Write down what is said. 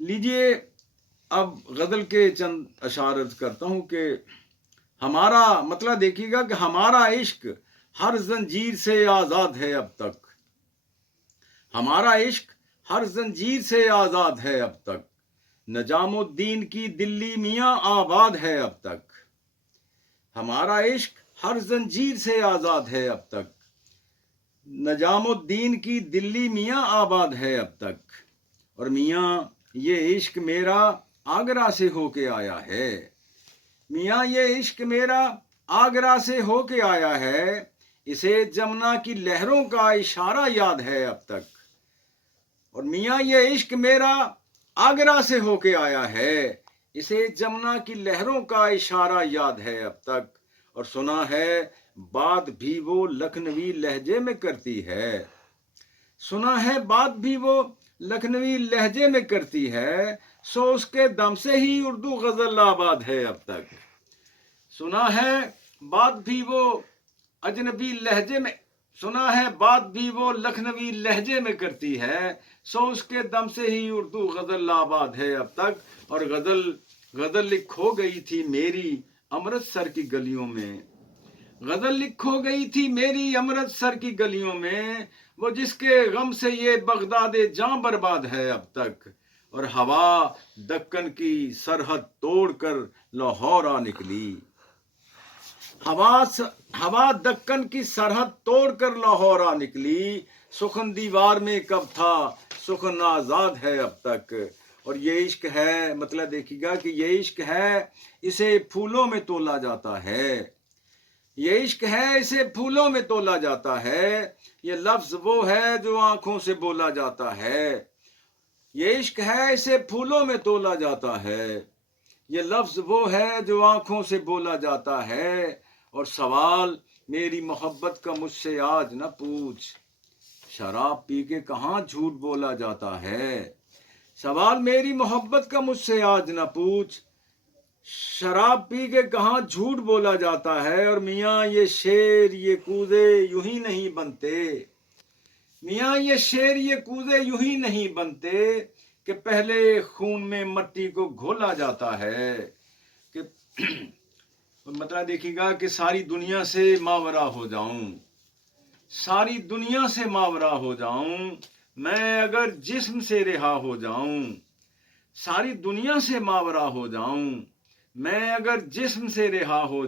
लीजिए, अब गज़ल के चंद अशार अर्ज करता हूँ कि हमारा मतलब देखिएगा कि हमारा इश्क हर जंजीर से आज़ाद है अब तक। हमारा इश्क हर जंजीर से आज़ाद है अब तक। नजामुद्दीन की दिल्ली मियाँ आबाद है अब तक। हमारा इश्क हर जंजीर से आज़ाद है अब तक। नजामुद्दीन की दिल्ली मियाँ आबाद है अब तक। और मियाँ ये इश्क मेरा आगरा से होके आया है। मियाँ ये इश्क मेरा आगरा से होके आया है। इसे जमुना की लहरों का इशारा याद है अब तक। और मियाँ ये इश्क मेरा आगरा से होके आया है। इसे जमुना की लहरों का इशारा याद है अब तक। और सुना है बात भी वो लखनवी लहजे में करती है। सुना है बात भी वो लखनवी लहजे में करती है। सो उसके दम से ही उर्दू गजल आबाद है अब तक। सुना है बात भी वो अजनबी लहजे में सुना है बात भी वो लखनवी लहजे में करती है। सो उसके दम से ही उर्दू गजल आबाद है अब तक। और गजल लिखो गई थी मेरी अमृतसर की गलियों में। गजल लिखो गई थी मेरी अमृतसर की गलियों में। वो जिसके गम से ये बगदादे जां बर्बाद है अब तक। और हवा दक्कन की सरहद तोड़कर लाहौर आ निकली। हवा दक्कन की सरहद तोड़कर लाहौर आ निकली। सुखन दीवार में कब था सुखन आजाद है अब तक। और ये इश्क है, मतलब देखिएगा कि ये इश्क है, इसे फूलों में तोला जाता है। ये इश्क है, इसे फूलों में तोला जाता है। ये लफ्ज वो है जो आंखों से बोला जाता है। ये इश्क है, इसे फूलों में तोला जाता है। ये लफ्ज वो है जो आंखों से बोला जाता है। और सवाल मेरी मोहब्बत का मुझसे आज न पूछ, शराब पी के कहाँ झूठ बोला जाता है। सवाल मेरी मोहब्बत का मुझसे आज न पूछ, शराब पी के कहाँ झूठ बोला जाता है। और मियाँ ये शेर ये कूदे यूं ही नहीं बनते। मियाँ ये शेर ये कूदे यूं ही नहीं बनते कि पहले खून में मट्टी को घोला जाता है। कि मतलब देखिएगा कि सारी दुनिया से मावरा हो जाऊं, सारी दुनिया से मावरा हो जाऊं, मैं अगर जिस्म से रिहा हो जाऊं। सारी दुनिया से मावरा हो जाऊं, मैं अगर जिस्म से रिहा हो